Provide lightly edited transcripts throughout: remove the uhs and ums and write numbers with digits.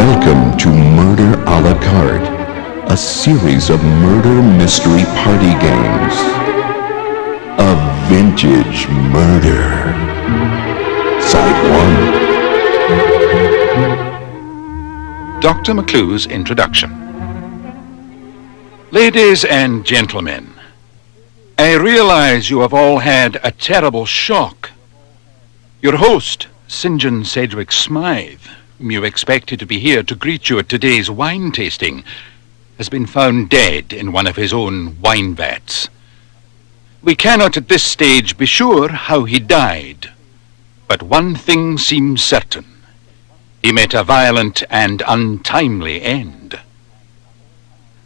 Welcome to Murder a la Carte, a series of murder mystery party games. A vintage murder. Side 1. Dr. McClue's introduction. Ladies and gentlemen, I realize you have all had a terrible shock. Your host, St. John Sedgwick Smythe, whom you expected to be here to greet you at today's wine tasting, has been found dead in one of his own wine vats. We cannot at this stage be sure how he died, but one thing seems certain. He met a violent and untimely end.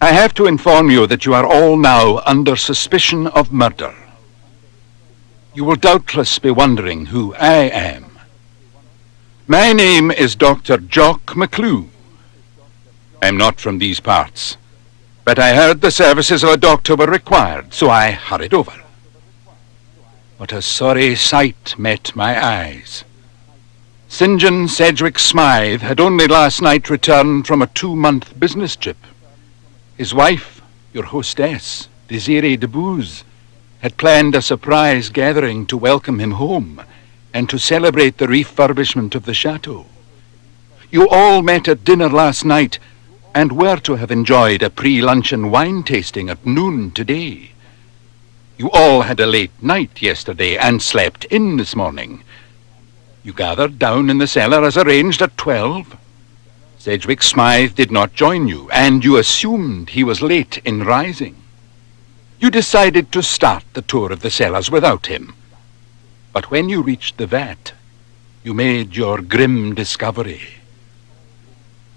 I have to inform you that you are all now under suspicion of murder. You will doubtless be wondering who I am. My name is Dr. Jock McClue. I'm not from these parts, but I heard the services of a doctor were required, so I hurried over. What a sorry sight met my eyes. St. John Sedgwick Smythe had only last night returned from a 2-month business trip. His wife, your hostess, Desiree Debouze, had planned a surprise gathering to welcome him home and to celebrate the refurbishment of the chateau. You all met at dinner last night and were to have enjoyed a pre-luncheon wine tasting at noon today. You all had a late night yesterday and slept in this morning. You gathered down in the cellar as arranged at 12. Sedgwick Smythe did not join you, and you assumed he was late in rising. You decided to start the tour of the cellars without him. But when you reached the vat, you made your grim discovery.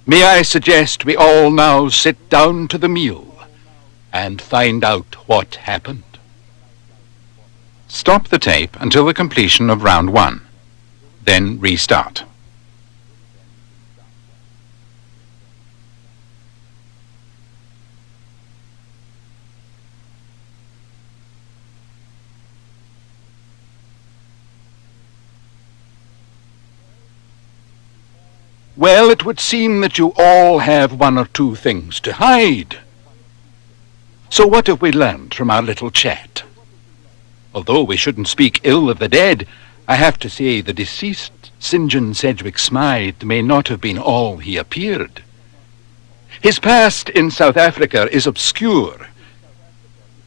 May I suggest we all now sit down to the meal and find out what happened? Stop the tape until the completion of round 1. Then restart. Well, it would seem that you all have one or two things to hide. So what have we learned from our little chat? Although we shouldn't speak ill of the dead, I have to say the deceased St. John Sedgwick Smythe may not have been all he appeared. His past in South Africa is obscure.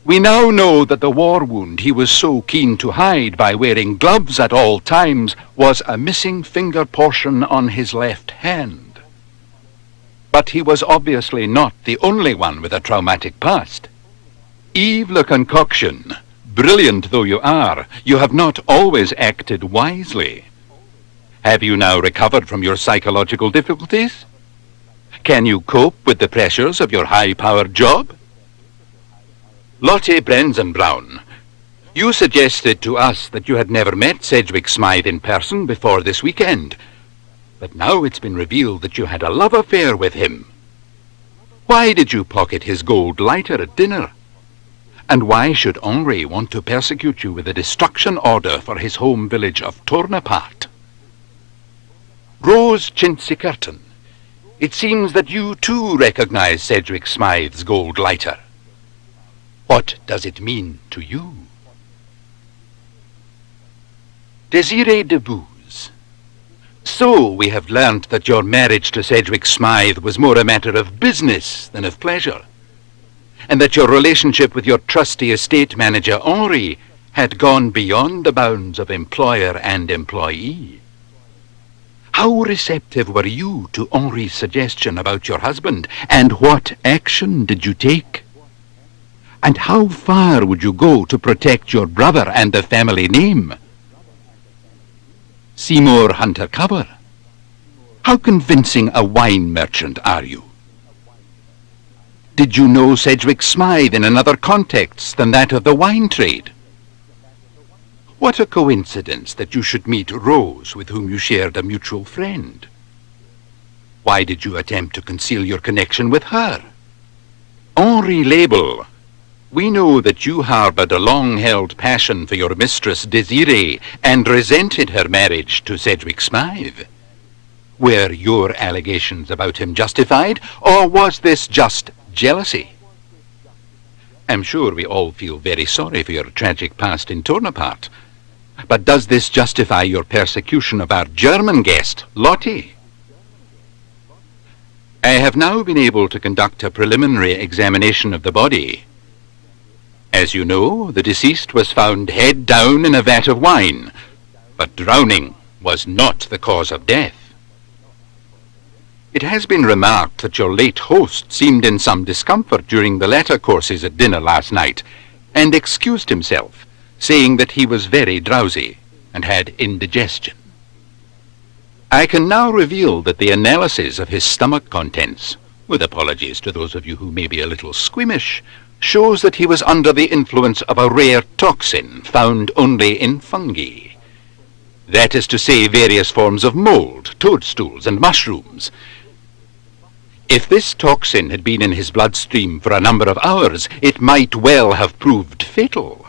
We now know that the war wound he was so keen to hide by wearing gloves at all times was a missing finger portion on his left hand. But he was obviously not the only one with a traumatic past. Eve le Concoction, brilliant though you are, you have not always acted wisely. Have you now recovered from your psychological difficulties? Can you cope with the pressures of your high-powered job? Lotte Brenzenbraun, you suggested to us that you had never met Sedgwick Smythe in person before this weekend, but now it's been revealed that you had a love affair with him. Why did you pocket his gold lighter at dinner? And why should Henri want to persecute you with a destruction order for his home village of Tornapat? Rose Chintzy-Curtin, it seems that you too recognize Sedgwick Smythe's gold lighter. What does it mean to you? Desiree Debouze, so we have learnt that your marriage to Sedgwick Smythe was more a matter of business than of pleasure, and that your relationship with your trusty estate manager Henri had gone beyond the bounds of employer and employee. How receptive were you to Henri's suggestion about your husband, and what action did you take? And how far would you go to protect your brother and the family name? Seymour Hunter Cover, how convincing a wine merchant are you? Did you know Sedgwick Smythe in another context than that of the wine trade? What a coincidence that you should meet Rose, with whom you shared a mutual friend. Why did you attempt to conceal your connection with her? Henri Label, we know that you harbored a long-held passion for your mistress Desiree and resented her marriage to Sedgwick Smythe. Were your allegations about him justified, or was this just jealousy? I'm sure we all feel very sorry for your tragic past in torn apart. But does this justify your persecution of our German guest, Lottie? I have now been able to conduct a preliminary examination of the body. As you know, the deceased was found head down in a vat of wine, but drowning was not the cause of death. It has been remarked that your late host seemed in some discomfort during the latter courses at dinner last night, and excused himself, saying that he was very drowsy and had indigestion. I can now reveal that the analysis of his stomach contents, with apologies to those of you who may be a little squeamish, shows that he was under the influence of a rare toxin found only in fungi. That is to say, various forms of mold, toadstools, and mushrooms. If this toxin had been in his bloodstream for a number of hours, it might well have proved fatal.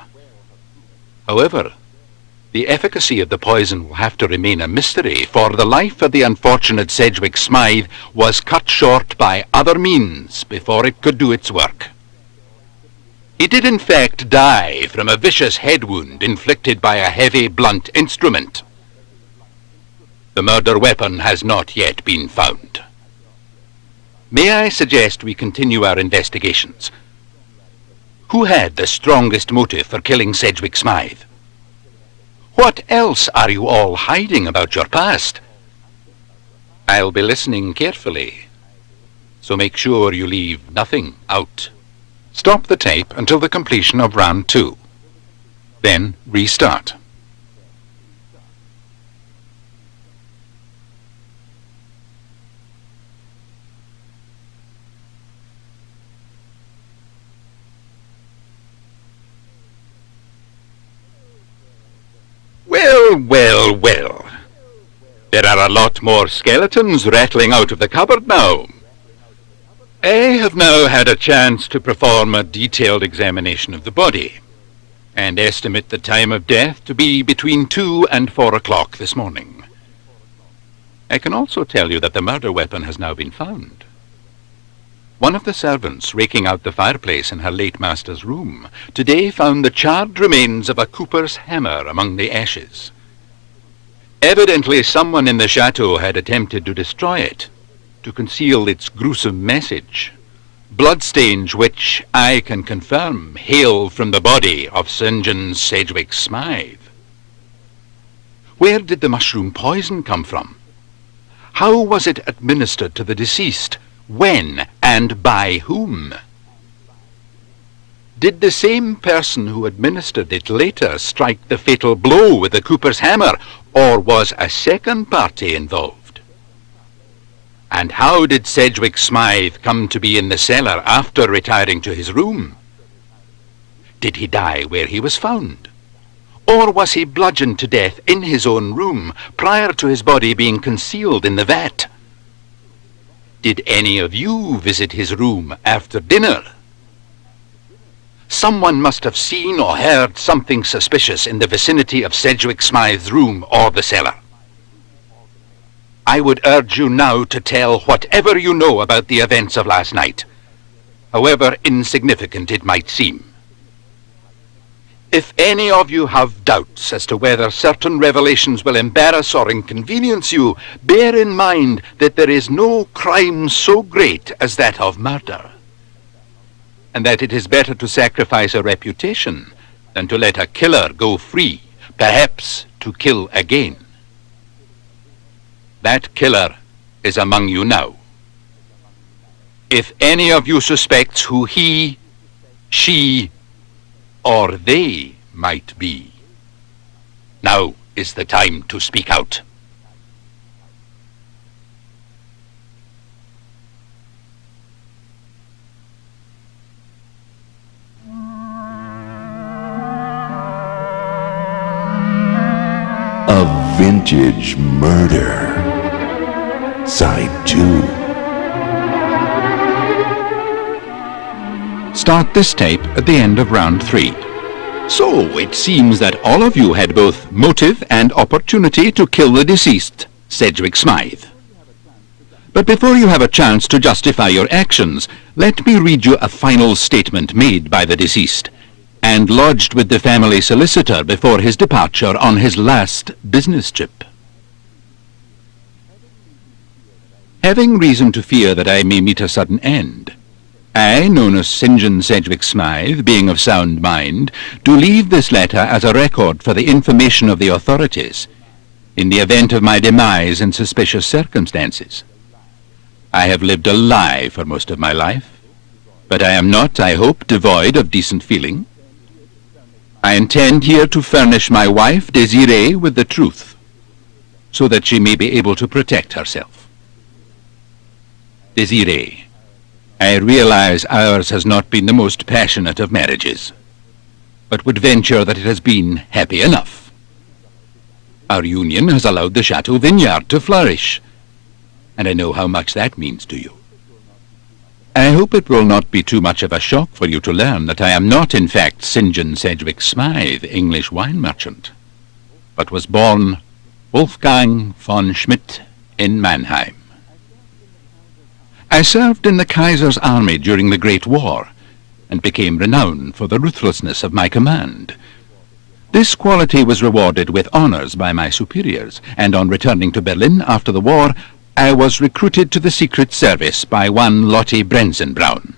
However, the efficacy of the poison will have to remain a mystery, for the life of the unfortunate Sedgwick Smythe was cut short by other means before it could do its work. He did in fact die from a vicious head wound inflicted by a heavy, blunt instrument. The murder weapon has not yet been found. May I suggest we continue our investigations? Who had the strongest motive for killing Sedgwick Smythe? What else are you all hiding about your past? I'll be listening carefully, so make sure you leave nothing out. Stop the tape until the completion of round 2. Then restart. Well. There are a lot more skeletons rattling out of the cupboard now. I have now had a chance to perform a detailed examination of the body, and estimate the time of death to be between 2 and 4 o'clock this morning. I can also tell you that the murder weapon has now been found. One of the servants raking out the fireplace in her late master's room today found the charred remains of a cooper's hammer among the ashes. Evidently someone in the chateau had attempted to destroy it, to conceal its gruesome message, bloodstains which, I can confirm, hail from the body of St. John Sedgwick Smythe. Where did the mushroom poison come from? How was it administered to the deceased? When and by whom? Did the same person who administered it later strike the fatal blow with the cooper's hammer, or was a second party involved? And how did Sedgwick Smythe come to be in the cellar after retiring to his room? Did he die where he was found? Or was he bludgeoned to death in his own room prior to his body being concealed in the vat? Did any of you visit his room after dinner? Someone must have seen or heard something suspicious in the vicinity of Sedgwick Smythe's room or the cellar. I would urge you now to tell whatever you know about the events of last night, however insignificant it might seem. If any of you have doubts as to whether certain revelations will embarrass or inconvenience you, bear in mind that there is no crime so great as that of murder, and that it is better to sacrifice a reputation than to let a killer go free, perhaps to kill again. That killer is among you now. If any of you suspects who he, she, or they might be, now is the time to speak out. A Vintage Murder, Side 2. Start this tape at the end of round 3. So it seems that all of you had both motive and opportunity to kill the deceased, Sedgwick Smythe. But before you have a chance to justify your actions, let me read you a final statement made by the deceased, and lodged with the family solicitor before his departure on his last business trip. Having reason to fear that I may meet a sudden end, I, known as St. John Sedgwick Smythe, being of sound mind, do leave this letter as a record for the information of the authorities, in the event of my demise in suspicious circumstances. I have lived a lie for most of my life, but I am not, I hope, devoid of decent feeling. I intend here to furnish my wife, Desiree, with the truth, so that she may be able to protect herself. Desiree, I realize ours has not been the most passionate of marriages, but would venture that it has been happy enough. Our union has allowed the Chateau Vineyard to flourish, and I know how much that means to you. I hope it will not be too much of a shock for you to learn that I am not, in fact, St. John Sedgwick Smythe, English wine merchant, but was born Wolfgang von Schmidt in Mannheim. I served in the Kaiser's army during the Great War, and became renowned for the ruthlessness of my command. This quality was rewarded with honors by my superiors, and on returning to Berlin after the war, I was recruited to the Secret Service by one Lotte Brenzenbraun,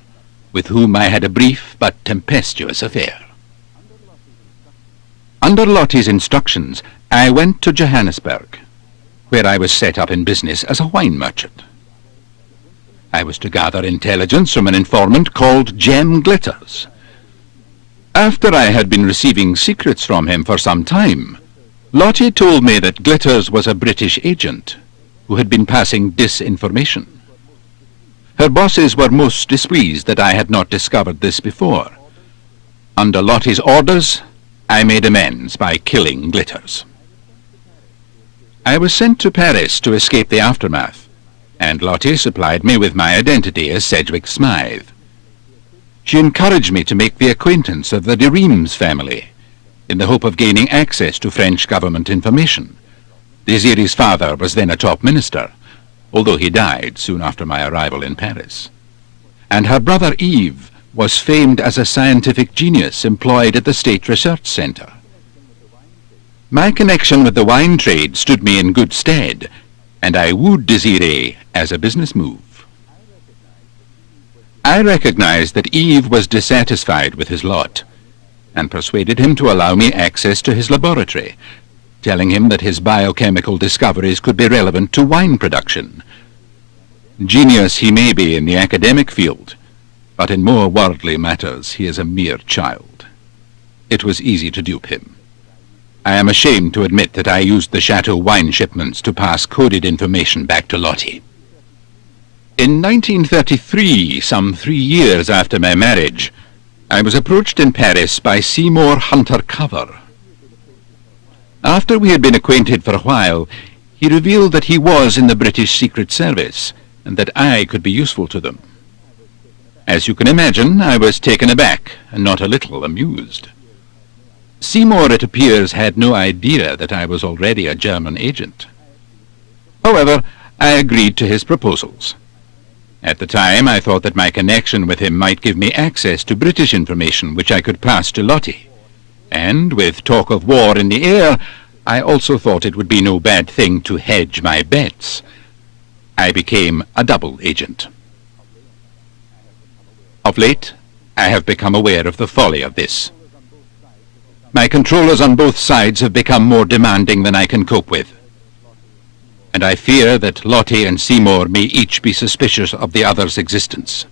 with whom I had a brief but tempestuous affair. Under Lotte's instructions, I went to Johannesburg, where I was set up in business as a wine merchant. I was to gather intelligence from an informant called Jem Glitters. After I had been receiving secrets from him for some time, Lotte told me that Glitters was a British agent who had been passing disinformation. Her bosses were most displeased that I had not discovered this before. Under Lotte's orders, I made amends by killing Glitters. I was sent to Paris to escape the aftermath, and Lotte supplied me with my identity as Sedgwick Smythe. She encouraged me to make the acquaintance of the de Reims family, in the hope of gaining access to French government information. Desiree's father was then a top minister, although he died soon after my arrival in Paris. And her brother Yves was famed as a scientific genius employed at the State Research Center. My connection with the wine trade stood me in good stead, and I wooed Desiree as a business move. I recognized that Yves was dissatisfied with his lot, and persuaded him to allow me access to his laboratory, telling him that his biochemical discoveries could be relevant to wine production. Genius he may be in the academic field, but in more worldly matters he is a mere child. It was easy to dupe him. I am ashamed to admit that I used the Chateau wine shipments to pass coded information back to Lotte. In 1933, some 3 years after my marriage, I was approached in Paris by Seymour Hunter Cover. After we had been acquainted for a while, he revealed that he was in the British Secret Service, and that I could be useful to them. As you can imagine, I was taken aback, and not a little amused. Seymour, it appears, had no idea that I was already a German agent. However, I agreed to his proposals. At the time, I thought that my connection with him might give me access to British information which I could pass to Lotte. And, with talk of war in the air, I also thought it would be no bad thing to hedge my bets. I became a double agent. Of late, I have become aware of the folly of this. My controllers on both sides have become more demanding than I can cope with, and I fear that Lotte and Seymour may each be suspicious of the other's existence.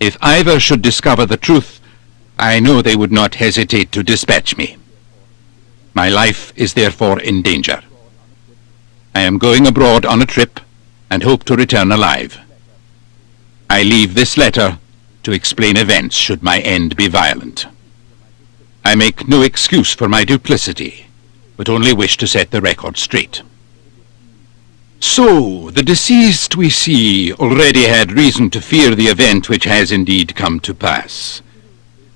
If either should discover the truth, I know they would not hesitate to dispatch me. My life is therefore in danger. I am going abroad on a trip, and hope to return alive. I leave this letter to explain events should my end be violent. I make no excuse for my duplicity, but only wish to set the record straight. So, the deceased, we see, already had reason to fear the event which has indeed come to pass.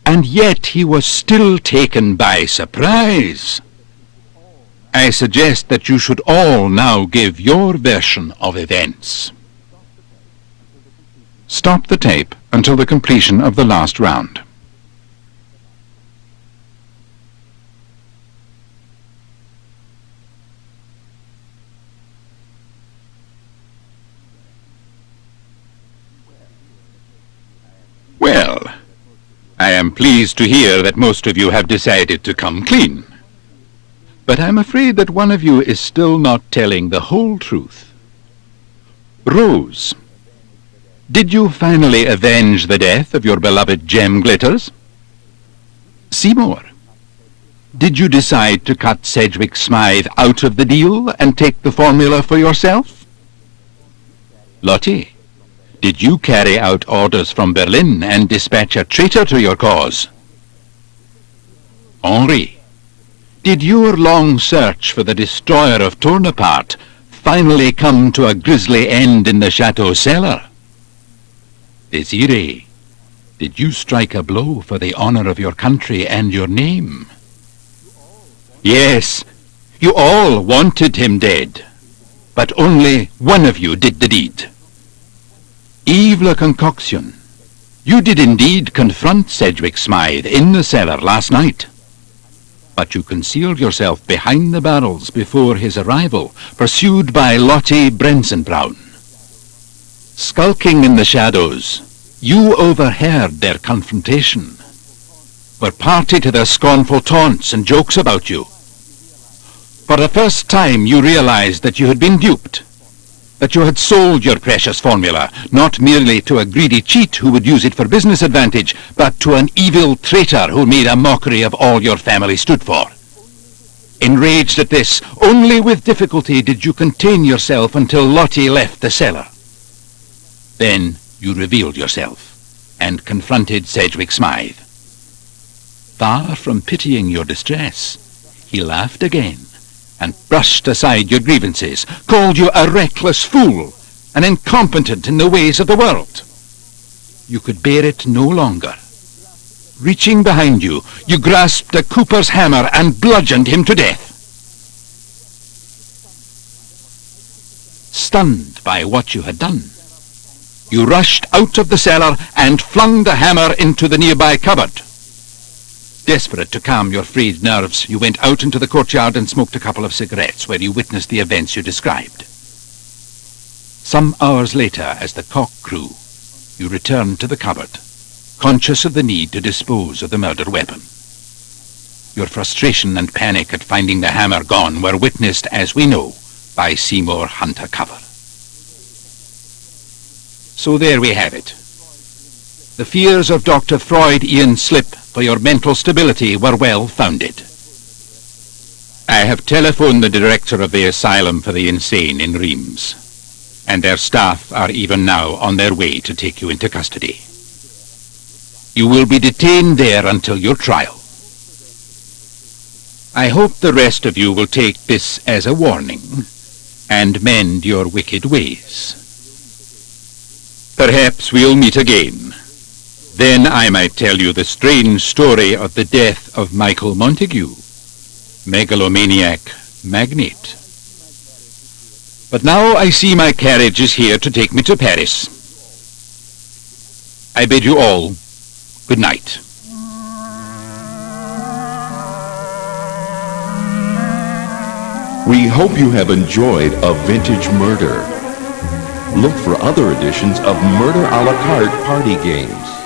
And yet he was still taken by surprise. I I suggest that you should all now give your version of events. Stop the tape until the completion of the last round. Well, I am pleased to hear that most of you have decided to come clean. But I'm afraid that one of you is still not telling the whole truth. Rose, did you finally avenge the death of your beloved Gem Glitters? Seymour, did you decide to cut Sedgwick Smythe out of the deal and take the formula for yourself? Lottie, did you carry out orders from Berlin and dispatch a traitor to your cause? Henri, did your long search for the destroyer of Tornapart finally come to a grisly end in the chateau cellar? Desiree, did you strike a blow for the honor of your country and your name? Yes, you all wanted him dead, but only one of you did the deed. Yves Le Concoction, you did indeed confront Sedgwick Smythe in the cellar last night, but you concealed yourself behind the barrels before his arrival, pursued by Lottie Brensenbraun. Skulking in the shadows, you overheard their confrontation, were party to their scornful taunts and jokes about you. For the first time you realized that you had been duped, that you had sold your precious formula, not merely to a greedy cheat who would use it for business advantage, but to an evil traitor who made a mockery of all your family stood for. Enraged at this, only with difficulty did you contain yourself until Lottie left the cellar. Then you revealed yourself and confronted Sedgwick Smythe. Far from pitying your distress, he laughed again and brushed aside your grievances, called you a reckless fool, and incompetent in the ways of the world. You could bear it no longer. Reaching behind you, you grasped a cooper's hammer and bludgeoned him to death. Stunned by what you had done, you rushed out of the cellar and flung the hammer into the nearby cupboard. Desperate to calm your frayed nerves, you went out into the courtyard and smoked a couple of cigarettes where you witnessed the events you described. Some hours later, as the cock crew, you returned to the cupboard, conscious of the need to dispose of the murder weapon. Your frustration and panic at finding the hammer gone were witnessed, as we know, by Seymour Hunter Cover. So there we have it. The fears of Dr. Freud Ian Slip for your mental stability were well founded. I have telephoned the director of the Asylum for the Insane in Reims, and their staff are even now on their way to take you into custody. You will be detained there until your trial. I hope the rest of you will take this as a warning and mend your wicked ways. Perhaps we'll meet again. Then I might tell you the strange story of the death of Michael Montague, megalomaniac magnate. But now I see my carriage is here to take me to Paris. I bid you all good night. We hope you have enjoyed A Vintage Murder. Look for other editions of Murder a la Carte Party Games.